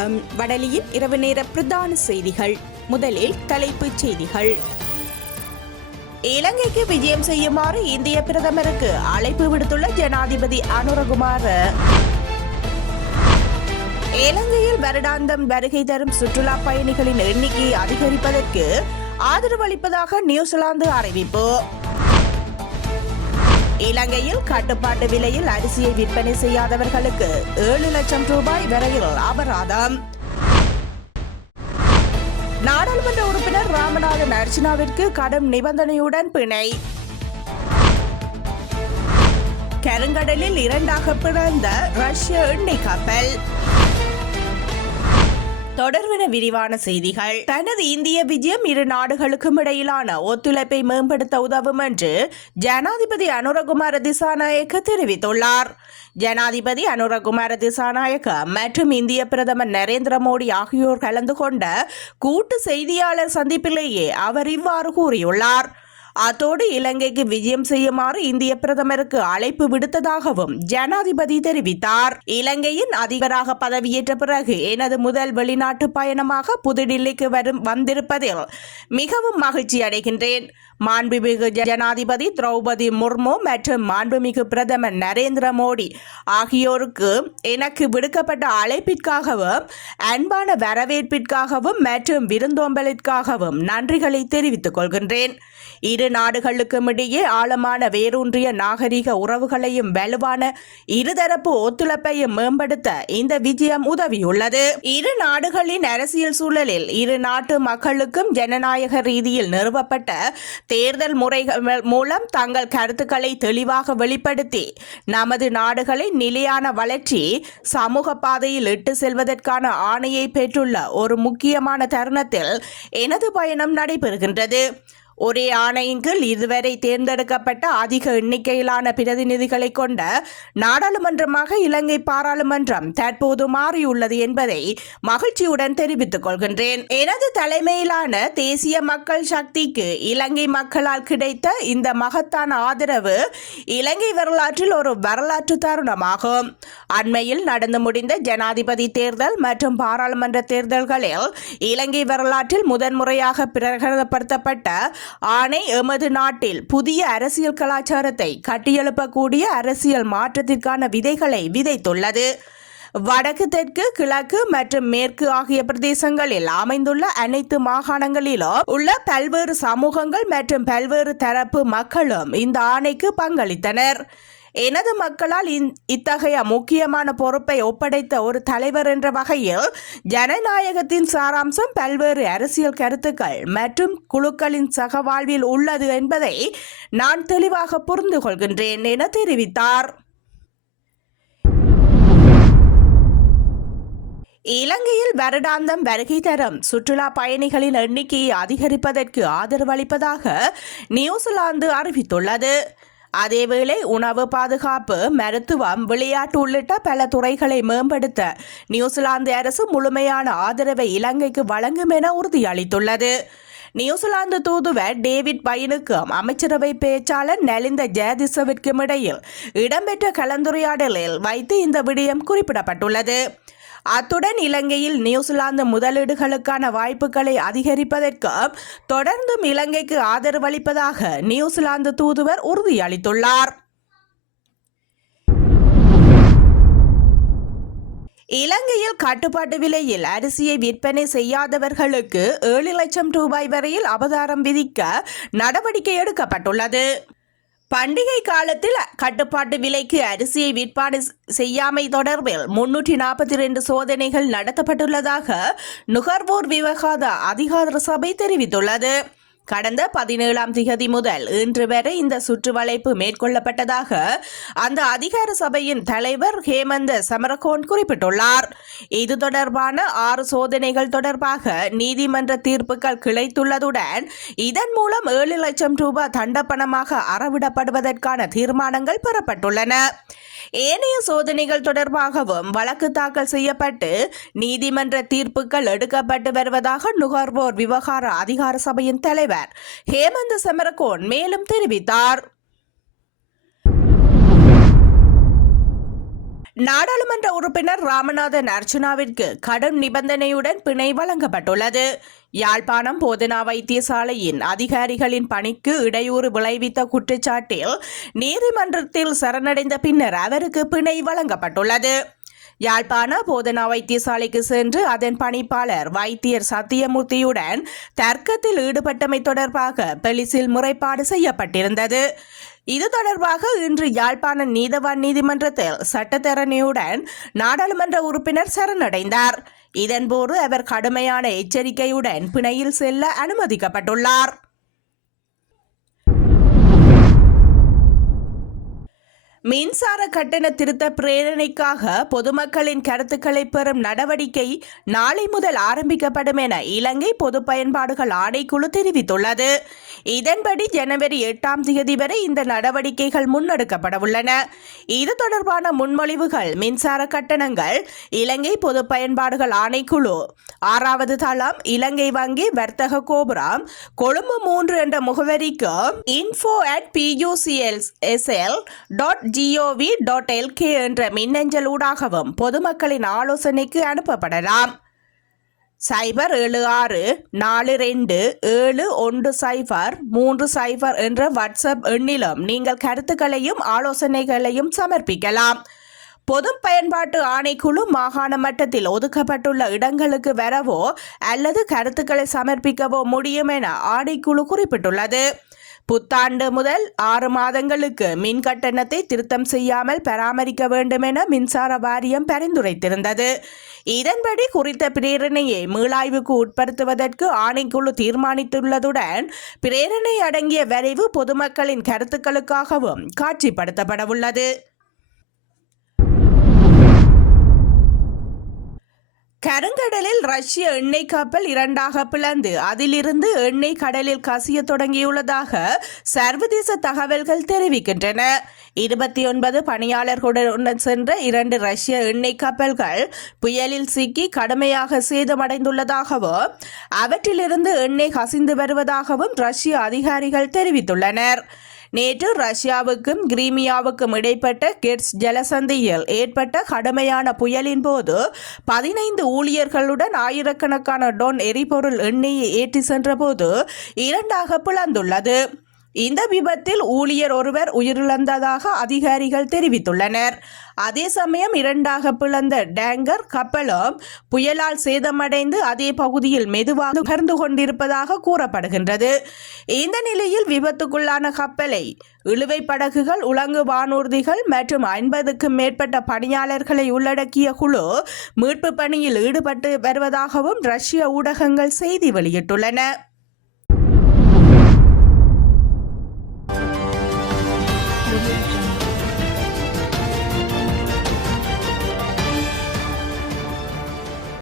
வணக்கம். வடலியின் இரவு நேர பிரதான செய்திகள். முதலில் தலைப்புச் செய்திகள். இலங்கைக்கு விஜயம் செய்யுமாறு இந்திய பிரதமருக்கு அழைப்பு விடுத்துள்ள ஜனாதிபதி அனுரகுமார். இலங்கையில் வருடாந்தம் வருகை தரும் சுற்றுலா பயணிகளின் எண்ணிக்கையை அதிகரிப்பதற்கு ஆதரவு அளிப்பதாக நியூசிலாந்து அறிவிப்பு. இலங்கையில் கட்டுப்பாட்டு விலையில் அரிசியை விற்பனை செய்யாதவர்களுக்கு ஏழு லட்சம் ரூபாய் வரையில் அபராதம். நாடாளுமன்ற உறுப்பினர் ராமநாதன் அர்ச்சனாவிற்கு கடும் நிபந்தனையுடன் பிணை. கருங்கடலில் இரண்டாக பிறந்த ரஷ்ய எண்ணெய் கப்பல். தொடர்பின விரிவான செய்திகள். தனது இந்திய விஜயம் இரு நாடுகளுக்கும் இடையிலான ஒத்துழைப்பை மேம்படுத்த உதவும் என்று ஜனாதிபதி அனுரகுமார திசாநாயக்க தெரிவித்துள்ளார். ஜனாதிபதி அனுரகுமார திசாநாயக்க மற்றும் இந்திய பிரதமர் நரேந்திர மோடி ஆகியோர் கலந்து கொண்ட கூட்டு செய்தியாளர் சந்திப்பிலேயே அவர் இவ்வாறு கூறியுள்ளார். அத்தோடு இலங்கைக்கு விஜயம் செய்யுமாறு இந்திய பிரதமருக்கு அழைப்பு விடுத்ததாகவும் ஜனாதிபதி தெரிவித்தார். இலங்கையின் அதிபராக பதவியேற்ற பிறகு எனது முதல் வெளிநாட்டு பயணமாக புதுடில்லிக்கு வரும் வந்திருப்பதில் மிகவும் மகிழ்ச்சி அடைகின்றேன். மாண்புமிகு ஜனாதிபதி திரௌபதி முர்மு மற்றும் மாண்புமிகு பிரதமர் நரேந்திர மோடி ஆகியோருக்கு எனக்கு விடுக்கப்பட்ட அழைப்பிற்காகவும் அன்பான வரவேற்பிற்காகவும் மற்றும் விருந்தோம்பலிற்காகவும் நன்றிகளை தெரிவித்துக் கொள்கின்றேன். இரு நாடுகளுக்கும் இடையே ஆழமான வேரூன்றிய நாகரிக உறவுகளையும் வலுவான இருதரப்பு ஒத்துழைப்பையும் மேம்படுத்த இந்த விஜயம் உதவியுள்ளது. இரு நாடுகளின் அரசியல் சூழலில் இரு நாட்டு மக்களுக்கும் ஜனநாயக ரீதியில் நிறுவப்பட்ட தேர்தல் முறைகள் மூலம் தங்கள் கருத்துக்களை தெளிவாக வெளிப்படுத்தி நமது நாடுகளின் நிலையான வளர்ச்சி சமூக பாதையில் இட்டு செல்வதற்கான ஆணையை பெற்றுள்ள ஒரு முக்கியமான தருணத்தில் எனது பயணம் நடைபெறுகின்றது. ஒரே ஆணையின் கீழ் இதுவரை தேர்ந்தெடுக்கப்பட்ட அதிக எண்ணிக்கையிலான பிரதிநிதிகளை கொண்ட நாடாளுமன்றமாக இலங்கை பாராளுமன்றம் தற்போது மாறியுள்ளது என்பதை மகிழ்ச்சியுடன் தெரிவித்துக் கொள்கின்றேன். எனது தலைமையிலான தேசிய மக்கள் சக்திக்கு இலங்கை மக்களால் கிடைத்த இந்த மகத்தான ஆதரவு இலங்கை வரலாற்றில் ஒரு வரலாற்று தருணமாகும். அண்மையில் நடந்து முடிந்த ஜனாதிபதி தேர்தல் மற்றும் பாராளுமன்ற தேர்தல்களில் இலங்கை வரலாற்றில் முதன்முறையாக பிரகடனப்படுத்தப்பட்ட ஆணை எமது நாட்டில் புதிய அரசியல் கலாச்சாரத்தை கட்டியெழுப்பக்கூடிய அரசியல் மாற்றத்திற்கான விதைகளை விதைத்துள்ளது. வடக்கு தெற்கு கிழக்கு மற்றும் மேற்கு ஆகிய பிரதேசங்களில் அமைந்துள்ள அனைத்து மாகாணங்களிலும் உள்ள பல்வேறு சமூகங்கள் மற்றும் பல்வேறு தரப்பு மக்களும் இந்த ஆணைக்கு பங்களித்தனர். எனது மக்களால் இத்தகைய முக்கியமான பொறுப்பை ஒப்படைத்த ஒரு தலைவர் என்ற வகையில் ஜனநாயகத்தின் சாராம்சம் பல்வேறு அரசியல் கருத்துக்கள் மற்றும் குழுக்களின் சகவாழ்வில் உள்ளது என்பதை நான் தெளிவாக புரிந்து கொள்கின்றேன் என தெரிவித்தார். இலங்கையில் வருடாந்தம் வருகை தரும் சுற்றுலா பயணிகளின் எண்ணிக்கையை அதிகரிப்பதற்கு ஆதரவளிப்பதாக நியூசிலாந்து அறிவித்துள்ளது. அதேவேளை உணவு பாதுகாப்பு மருத்துவம் விளையாட்டு உள்ளிட்ட பல துறைகளை மேம்படுத்த நியூசிலாந்து அரசு முழுமையான ஆதரவை இலங்கைக்கு வழங்கும் என உறுதியளித்துள்ளது. நியூசிலாந்து தூதுவர் டேவிட் பைனுக்கும் அமைச்சரவை பேச்சாளர் நலிந்த ஜெயதிசவிற்கும் இடையில் இடம்பெற்ற கலந்துரையாடலில் வைத்து இந்த விடயம் குறிப்பிடப்பட்டுள்ளது. அத்துடன் இலங்கையில் நியூசிலாந்து முதலீடுகளுக்கான வாய்ப்புகளை அதிகரிப்பதற்கு தொடர்ந்தும் இலங்கைக்கு ஆதரவளிப்பதாக நியூசிலாந்து தூதுவர் உறுதியளித்துள்ளார். இலங்கையில் கட்டுப்பாட்டு விலையில் அரிசியை விற்பனை செய்யாதவர்களுக்கு ஏழு லட்சம் ரூபாய் வரையில் அபதாரம் விதிக்க நடவடிக்கை எடுக்கப்பட்டுள்ளது. பண்டிகை காலத்தில் கட்டுப்பாட்டு விலைக்கு அரிசியை விற்பாடு செய்யாமை தொடர்பில் முன்னூற்றி நாற்பத்தி ரெண்டு சோதனைகள் நடத்தப்பட்டுள்ளதாக நுகர்வோர் விவகார அதிகார சபை தெரிவித்துள்ளது. கடந்த பதினேழாம் திகதி முதல் இன்று வரை இந்த சுற்றுவளைப்பு மேற்கொள்ளப்பட்டதாக அந்த அதிகார சபையின் தலைவர் ஹேமந்த சமரகோன் குறிப்பிட்டுள்ளார். இது தொடர்பான ஆறு சோதனைகள் தொடர்பாக நீதிமன்ற தீர்ப்புகள் கிளைத்துள்ளதுடன் இதன் மூலம் ஏழு லட்சம் ரூபாய் தண்டப்பணமாக அறவிடப்படுவதற்கான தீர்மானங்கள் பெறப்பட்டுள்ளன. ஏனைய சோதனைகள் தொடர்பாகவும் வழக்கு தாக்கல் செய்யப்பட்டு நீதிமன்ற தீர்ப்புகள் எடுக்கப்பட்டு வருவதாக நுகர்வோர் விவகார அதிகார சபையின் தலைவர் ஹேமந்த் சமரகோன் மேலும் தெரிவித்தார். நாடாளுமன்ற உறுப்பினர் ராமநாதன் அர்ச்சுனாவிற்கு கடும் நிபந்தனையுடன் பிணை வழங்கப்பட்டுள்ளது. யாழ்ப்பாணம் போதனா வைத்தியசாலையின் அதிகாரிகளின் பணிக்கு இடையூறு விளைவித்த குற்றச்சாட்டில் நீதிமன்றத்தில் சரணடைந்த பின்னர் அவருக்கு பிணை வழங்கப்பட்டுள்ளது. யாழ்ப்பாண போதனா வைத்தியசாலைக்கு சென்று அதன் பணிப்பாளர் வைத்தியர் சத்தியமூர்த்தியுடன் தர்க்கத்தில் ஈடுபட்டமை தொடர்பாக பெலிசில் முறைப்பாடு செய்யப்பட்டிருந்தது. இது தொடர்பாக இன்று யாழ்ப்பாண நீதவான் நீதிமன்றத்தில் சட்டத்தரணியுடன் நாடாளுமன்ற உறுப்பினர் சரணடைந்தார். இதன்போது அவர் கடுமையான எச்சரிக்கையுடன் பிணையில் செல்ல அனுமதிக்கப்பட்டுள்ளார். மின்சார கட்டண திருத்த பிரேரணைக்காக பொதுமக்களின் கருத்துக்களை பெறும் நடவடிக்கை நாளை முதல் ஆரம்பிக்கப்படும் என இலங்கை பொது பயன்பாடுகள் ஆணைக்குழு தெரிவித்துள்ளது. இதன்படி ஜனவரி எட்டாம் தேதி வரை இந்த நடவடிக்கைகள் முன்னெடுக்கப்பட உள்ளன இது தொடர்பான முன்மொழிவுகள் மின்சார கட்டணங்கள் இலங்கை பொது பயன்பாடுகள் ஆணைக்குழு ஆறாவது தளம் இலங்கை வங்கி வர்த்தக கோபுரம் கொழும்பு மூன்று என்ற முகவரிக்கு info at PUCSL SL dot GOV dot LK என்ற மின்னஞ்சல் ஊடாகவும் பொதுமக்களின் ஆலோசனைக்கு அனுப்பப்படலாம். சைபர் ஏழு ஆறு நாலு ரெண்டு ஏழு ஒன்று சைபர் மூன்று சைபர் என்ற வாட்ஸ்அப் எண்ணிலும் நீங்கள் கருத்துக்களையும் ஆலோசனைகளையும் சமர்ப்பிக்கலாம். பொது பயன்பாட்டு ஆணைக்குழு மாகாண மட்டத்தில் ஒதுக்கப்பட்டுள்ள இடங்களுக்கு வரவோ அல்லது கருத்துக்களை சமர்ப்பிக்கவோ முடியும் என ஆணைக்குழு குறிப்பிட்டுள்ளது. புத்தாண்டு முதல் ஆறு மாதங்களுக்கு மின் கட்டணத்தை திருத்தம் செய்யாமல் பராமரிக்க வேண்டும் என மின்சார வாரியம் பரிந்துரைத்திருந்தது. இதன்படி குறித்த பிரேரணையை மீளாய்வுக்கு உட்படுத்துவதற்கு ஆணைக்குழு தீர்மானித்துள்ளதுடன் பிரேரணை அடங்கிய வரைவு பொதுமக்களின் கருத்துக்களுக்காகவும் காட்சிப்படுத்தப்படவுள்ளது. கருங்கடலில் ரஷ்ய எண்ணெய் கப்பல் இரண்டாக பிளந்து அதிலிருந்து எண்ணெய் கடலில் கசிய தொடங்கியுள்ளதாக சர்வதேச தகவல்கள் தெரிவிக்கின்றன. இருபத்தி ஒன்பது பணியாளர்களுடன் சென்ற இரண்டு ரஷ்ய எண்ணெய் கப்பல்கள் புயலில் சிக்கி கடுமையாக சேதமடைந்துள்ளதாகவும் அவற்றிலிருந்து எண்ணெய் கசிந்து வருவதாகவும் ரஷ்ய அதிகாரிகள் தெரிவித்துள்ளனர். நேற்று ரஷ்யாவுக்கும் கிரீமியாவுக்கும் இடைப்பட்ட கெட்ஸ் ஜலசந்தியில் ஏற்பட்ட கடுமையான புயலின் போது பதினைந்து ஊழியர்களுடன் ஆயிரக்கணக்கான டோன் எரிபொருள் எண்ணெயை ஏற்றி சென்றபோது இரண்டாக பிளந்துள்ளது. இந்த விபத்தில் ஊழியர் ஒருவர் உயிரிழந்ததாக அதிகாரிகள் தெரிவித்துள்ளனர். அதே சமயம் இரண்டாக பிளந்த டேங்கர் கப்பலும் புயலால் சேதமடைந்து அதே பகுதியில் மெதுவாக நகர்ந்து கொண்டிருப்பதாக கூறப்படுகின்றது. இந்த நிலையில் விபத்துக்குள்ளான கப்பலை இழுவை படகுகள் உலங்கு வானூர்திகள் மற்றும் ஐம்பதுக்கும் மேற்பட்ட பணியாளர்களை உள்ளடக்கிய குழு மீட்பு பணியில் ஈடுபட்டு வருவதாகவும் ரஷ்ய ஊடகங்கள் செய்தி வெளியிட்டுள்ளன.